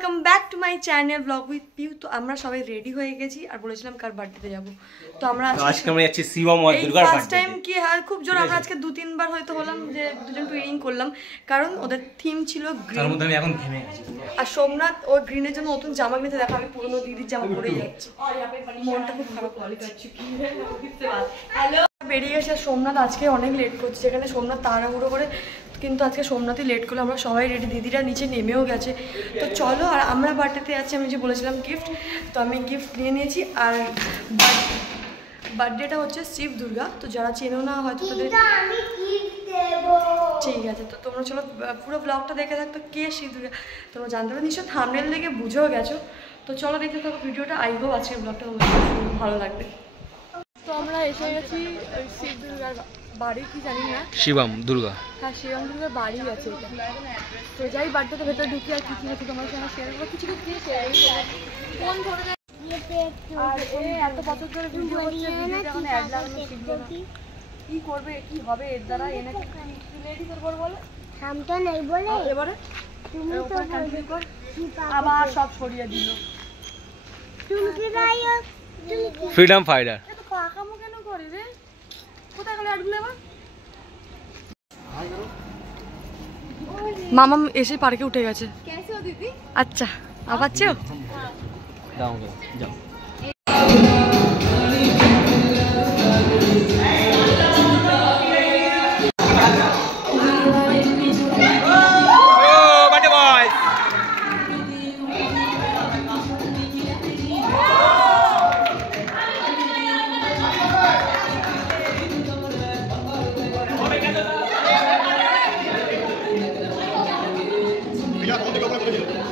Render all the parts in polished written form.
Welcome back to my channel blog with Piu. তো আমরা সবাই রেডি হয়ে গেছি আর বলেছিলাম কার বার্থডেতে যাব। তো আমরা আজকে আমরা যাচ্ছি শিবম আর দুর্গার বার্থডে। ফার্স্ট টাইম কি হয় খুব জোর আমরা আজকে 2-3 বার হয়তো হলাম যে দুজন টুইনিং করলাম, কারণ ওদের থিম ছিল গ্রিন। তার মধ্যে আমি এখন ঘেমে গেছি। আর সোমনাথ ও গ্রিনের জন্য নতুন জামা কিনেছে। দেখো আমি পুরনো দিদির জামা পরেই যাচ্ছি, মনটা খুব খারাপ হয়ে যাচ্ছে। হ্যালো, বেরিয়ে গেছে। সোমনাথ আজকে অনেক লেট করছে, যেখানে সোমনাথ তাড়াহুড়ো করে, কিন্তু আজকে সোমনাথই লেট করলো। আমরা সবাই রেডি, দিদিরা নিচে নেমেও গেছে। তো চলো, আর আমরা বার্থডেতে আছি। আমি যে বলেছিলাম গিফট, তো আমি গিফট নিয়ে নিয়েছি। আর বার্থডেটা হচ্ছে শিব দুর্গা। তো যারা চেনো না হয়তো তাদের ঠিক আছে। তো তোমরা চলো পুরো ব্লগটা দেখে থাকতো কে শিব দুর্গা তোমরা জানতে পারো, নিশ্চয় থাম্বনেল দেখে বুঝেও গেছো। তো চলো দেখতে থাকো ভিডিওটা। আই হোপ আজকের ব্লগটা তোমাদের ভালো লাগবে। তো আমরা এসে গেছি শিব দুর্গার বাড়ি, কি জানি না, শিবম দুর্গা। হ্যাঁ, শিবম দুর্গার বাড়ি আছে এটা। তো যাই বার্থডেতে ভেতরে ঢুকি আর কিছু হচ্ছে তোমার সঙ্গে শেয়ার করবো। কিছু কিছু ফোন ধরে আর এত বছর ধরে ভিডিও করছে, এখন অ্যাড লাগানো শিখবে না, কি করবে কি হবে এর দ্বারা। এনেকে রেডি করবো বলে থামটা নেই বলে এবারে তুমি তো কন্টিনিউ কর। আবার সব সরিয়ে দিল। তুমি ভাইও ফ্রিডম ফাইটার এত কাকামো কেন করে রে? কোথায় গেল অ্যাডগুলো এবার? মামা এসে পার্কে উঠে গেছে। কেসে हो दीदी? আচ্ছা, আবার চেও যাও যাও।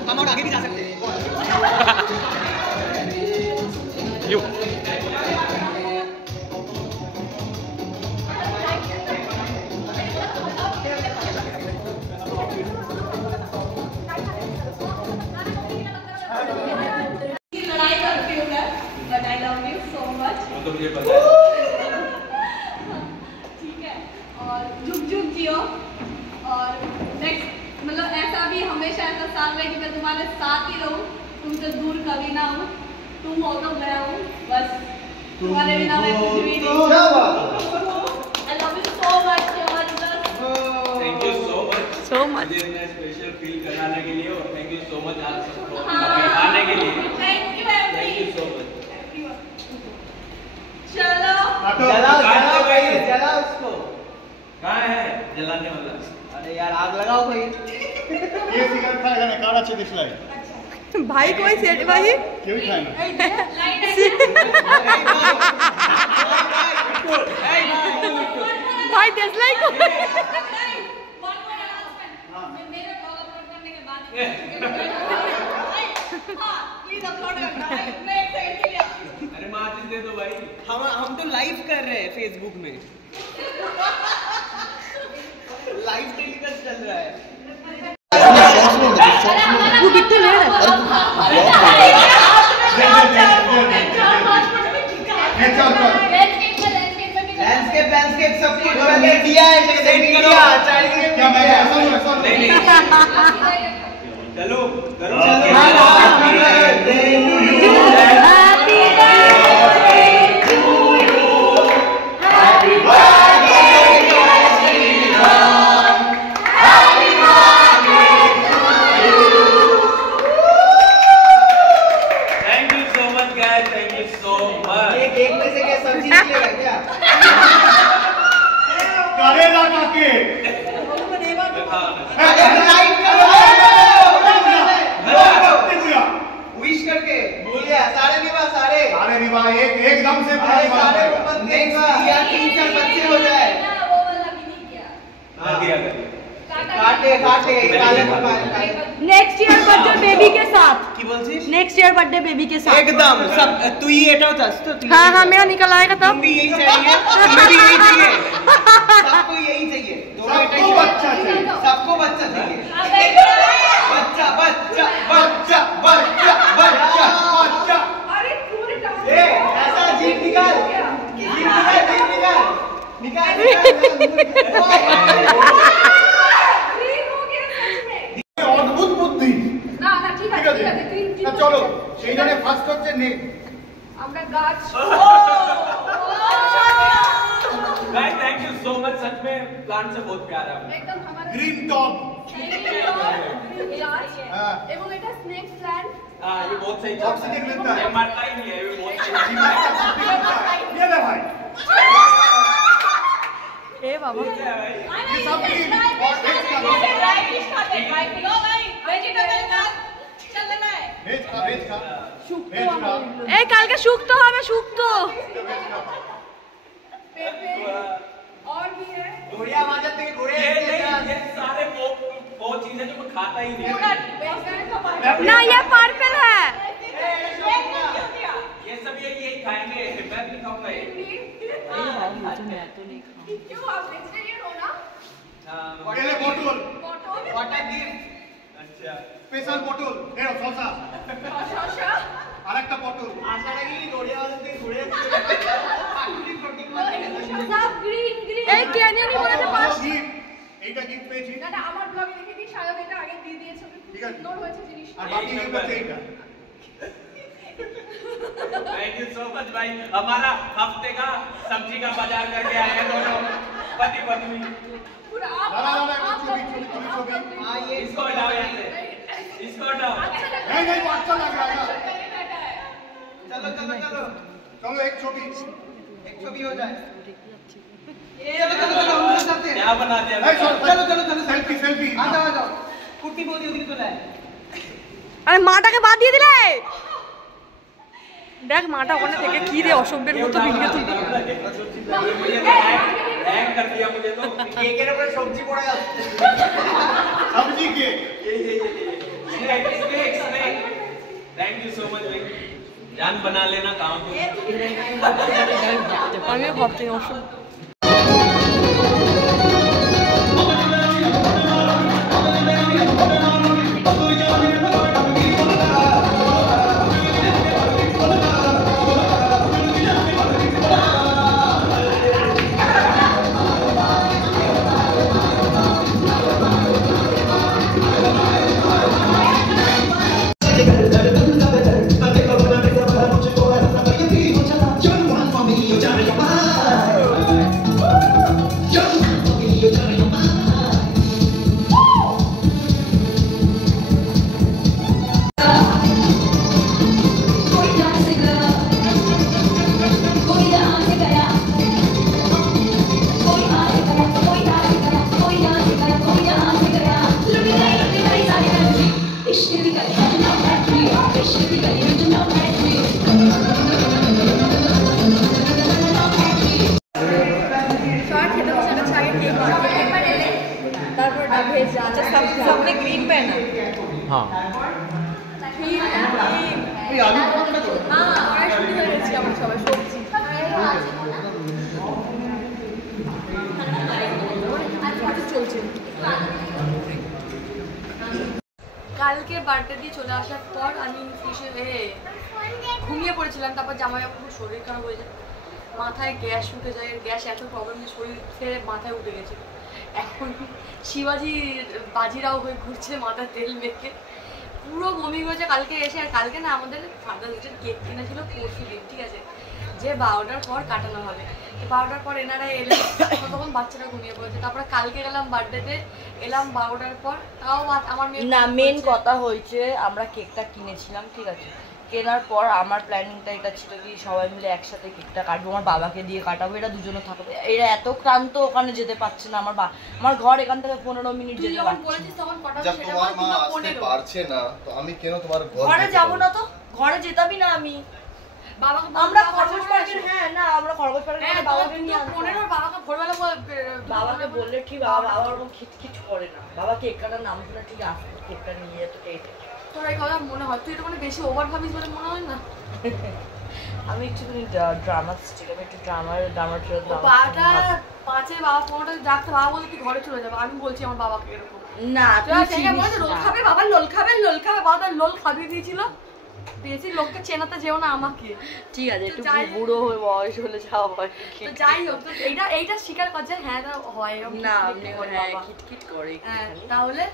हम और आगे भी जा सकते हैं। यो लड़ाई करती हूँ मैं, but I love you so much। तो मुझे पता है। ठीक है, और झुक झुक जियो। और नेक्स्ट मतलब ऐसा भी हमेशा ऐसा साथ में कि मैं तुम्हारे साथ ही रहूं, तुमसे दूर कभी ना हूं। तुम हो तो मैं हूं, बस तुम्हारे बिना मैं कुछ भी नहीं। I love you so much जबरदस्त। थैंक यू सो मच मुझे इतना स्पेशल फील कराने के लिए, और थैंक यू सो मच आप सबको आने के लिए। Thank you so much. चलो जलाओ उसको। कहाँ है जलाने वाला? अरे यार आग लगाओ कोई। ये सिगरेट खाएगा ना, काढ़ा अच्छे दिख लाए भाई कोई सेठ भाई क्यों खाएगा? भाई डिसलाइक को मेरे ब्लॉग अपलोड करने के बाद प्लीज अपलोड करना भाई, मैं एक सेकंड के लिए आती हूं। अरे माचिस दे दो भाई। हम तो लाइव कर रहे हैं फेसबुक में। लाइव टेलीकास्ट चल रहा है। वो बिट्टू ले रहा है। लैंडस्केप सब कुछ पहले दिया है, मीडिया चाइनीज क्या मैं ऐसा हूँ? नहीं चलो करो। करेला काके विश करके बोलिए सारे निभा सारे निभा एकदम से सारे 3-4 बच्चे हो जाए। वो वाला भी नहीं किया। काटे नेक्स्ट ईयर बर्थडे बेबी के साथ। की बोलছিস? नेक्स्ट ईयर बर्थडे बेबी के साथ एकदम सब तू ही एटाও চাস তো? हाँ हाँ मेरा निकल आएगा तब। तुम भी यही चाहिए, तुम्हें भी यही चाहिए, सबको यही चाहिए, दोनों सबको बच्चा चाहिए, सबको बच्चा चाहिए। बच्चा बच्चा बच्चा बच्चा बच्चा बच्चा। अरे पूरे ए ऐसा जीभ निकाल, जीभ निकाल निकाल निकाल। अद्भुत बुद्धि। ना ठीक है। চলো সেই জন্য ফার্স্ট হচ্ছে নেক আমরা গাছ भाई थैंक यू सो मच सच में प्लांट से बहुत प्यार है एकदम हमारा গ্রিন টপ गाछ हाँ। এবং এটা স্নেক প্ল্যান্ট हाँ ये बहुत सही ऑक्सीजन लेता है। ये मरता ही नहीं है ये बहुत सही ये ले भाई ए बाबा ये क्या है भाई ये सब ग्रीन और वेज का वेज का वेज का এই কালকে শুক্তো হবে শুক্তো और भी है घोड़िया माजत के घोड़े ये सारे वो चीजें जो मैं खाता ही नहीं না ये पर्पल है ये सब यही खाएंगे मैं नहीं खाऊंगा ये क्यों आप वेजिटेरियन हो ना हाँ, ये ले बोतल बॉटल वाटर गिफ्ट अच्छा স্পেশাল बोतल এও সসা शशा আরেকটা बोतल आशा लगी घोड़िया माजत के घोड़े प्रोटीन सब ग्रीन ग्रीन এই ক্যানিয়নই বলেছে পাঁচ গিফট এইটা গিফট পেয়েছি না না আমার ব্লগে দেখে দিই শায়দ এটা আগে দিয়ে দিয়েছে ঠিক আছে। সুন্দর হয়েছে জিনিসটা আর বাকি গিফট হচ্ছে এইটা थैंक यू सो मच भाई हमारा हफ्ते का सब्जी का बाजार करके आए हैं दोनों पति पत्नी पूरा ना ना ना आप छवि छवि छवि हाँ ये इसको हटाओ यहाँ से इसको हटाओ नहीं नहीं वो अच्छा लग रहा है चलो चलो चलो चलो एक छवि एक छवि हो जाए चलो चलो चलो हम लोग चलते हैं क्या बना दिया चलो चलो चलो सेल्फी सेल्फी आ जाओ आ जाओ कुट्टी बोली उधर तो है আরে মাটাকে বাদ দিয়ে দিলে দেখ মাটা ওখানে থেকে কি রে অসভ্যের মতো ভিডিও তুলবে हैंग कर दिया मुझे तो केक के ऊपर सब्जी पड़ा है सब्जी के snack thank you so much भाई जान बना लेना काम को আমিও ভাবছি অসভ্য शॉर्ट खेते बसे अच्छा आगे केक बनाते তারপর ডাবে যা আচ্ছা सबने ग्रीन पहना हां গ্রিন এই আলু পরোটা তো হ্যাঁ আর শুরু হয়ে গেছে আমরা সবাই সবজি আজ চলছে কালকে বার্থডে দিয়ে চলে আসার পর আমি ঘুমিয়ে পড়েছিলাম তারপর জামাই খুব শরীর খারাপ হয়ে যায় মাথায় গ্যাস উঠে যায় গ্যাস এত প্রবলেম শরীর ছেড়ে মাথায় উঠে গেছে এখন শিবাজি বাজিরাও হয়ে ঘুরছে মাথায় তেল মেখে পুরো বমি হয়েছে কালকে এসে আর কালকে না আমাদের ফাদার্স ডে কেক কিনেছিল পরশু দিন ঠিক আছে যে 12টার পর কাটানো হবে 12টার পর এনারা এলেন তখন বাচ্চারা ঘুমিয়ে পড়েছে তারপরে কালকে গেলাম বার্থডেতে এলাম 12টার পর তাও আমার মেয়ে না মেন কথা হয়েছে আমরা কেকটা কিনেছিলাম ঠিক আছে কেনার পর আমার প্ল্যানিংটা এটা ছিল কি সবাই মিলে একসাথে কেকটা কাটবো আমার বাবাকে দিয়ে কাটাবো এরা দুজনে থাকবে এরা এত ক্লান্ত ওখানে যেতে পারছে না আমার ঘর এখান থেকে 15 মিনিট যেতে পারছে जब तुम्हार माँ আসতে পারছে না তো আমি কেন তোমার ঘরে যাব না তো ঘরে যেতামই না আমি আমরা খরগোশ পার্কের হ্যাঁ না আমরা খরগোশ পার্কের বাবাকে নিয়ে 15 বাবাকে ভোরবেলা বাবাকে বললে ঠিক বাবা ওরকম খিটখিট করে না বাবা কেক কাটার নাম শুনে ঠিক আসবে কেকটা নিয়ে যেত কেটে তোর এই কথা মনে হয় তুই এটা মানে বেশি ওভার ভাবিস বলে মনে হয় না আমি একটুখানি ড্রামাস্টিক আমি একটু ড্রামার বাটা 5-এ বাবা 15টা ডাকতে বাবা বলে তুই ঘরে চলে যাবে আমি বলছি আমার বাবাকে এরকম না তুই লোল খাবে বাবা লোল খাবে বাবা লোল খাবিয়ে দিয়েছিল বেশি লোককে চেনাতে যেও না আমাকে ঠিক আছে একটু বুড়ো হয়ে বয়স হলে যাওয়া হয় তো যাই হোক তো এইটা স্বীকার করছে হ্যাঁ তা হয় না আপনি খিটখিট করে তাহলে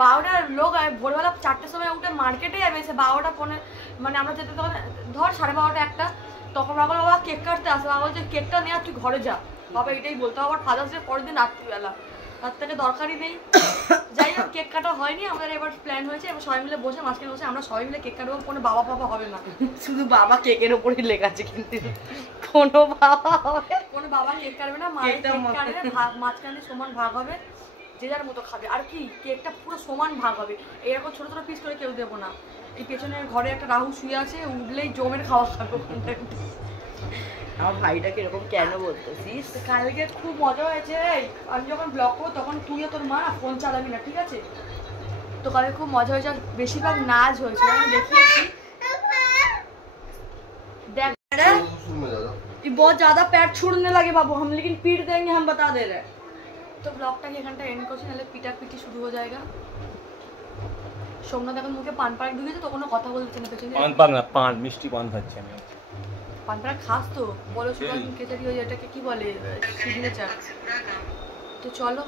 12টার লোক ভোরবেলা 4টার সময় উঠে মার্কেটে যাবে, এসে 12টা পৌনে মানে আমরা যেতে তখন ধর 12:30 1টা, তখন বাবা কেক কাটতে আসে। বাবা বলছে কেকটা নিয়ে তুই ঘরে যা, বাবা এটাই বলতো। আবার ফাদার্স ডে পরের দিন রাত্রিবেলা, তার থেকে দরকারই নেই। যাই হোক কেক কাটা হয়নি, আমাদের এবার প্ল্যান হয়েছে এবার সবাই মিলে বসে মাঝখানে বসে আমরা সবাই মিলে কেক কাটবো। কোনো বাবা হবে না, শুধু বাবা কেকের ওপরে লেখা আছে, কিন্তু কোনো বাবা হবে কোনো বাবা কেক কাটবে না, মায়ের কেক কাটবে, মাঝখানে সমান ভাগ হবে, যে যার মতো খাবে। আর কি কেকটা পুরো সমান ভাগ হবে, এরকম ছোট ছোট পিস করে কেউ দেবো না। এই পেছনের ঘরে একটা রাহু শুয়ে আছে, উঠলেই জমের খাওয়া খাবে ওখানটা। আমার ভাইটাকে এরকম কেন বলতেছিস? কালকে খুব মজা হয়েছে। আমি যখন ব্লগ করবো তখন তুইও তোর মা ফোন চালাবি না, ঠিক আছে? তো কালকে খুব মজা হয়েছে, আর বেশিরভাগ নাচ হয়েছে, আমি দেখিয়েছি। দেখ ये बहुत ज्यादा पैर छूटने लगे बाबू, हम लेकिन पीट देंगे, हम बता दे रहे हैं। তো ব্লগটাকে এখানটা এন্ড করছি, নাহলে পিটাপিটি শুরু হয়ে যায়গা। সোমনাথ এখন মুখে পান পাড়া ঢুকেছে তো কোনো কথা বলছে না পেছনে। পান মিষ্টি পান খাচ্ছি আমি। পান পাড়া খাস তো? বলো সুগার কেচারি হয়ে, এটাকে কি বলে, সিগনেচার। তো চলো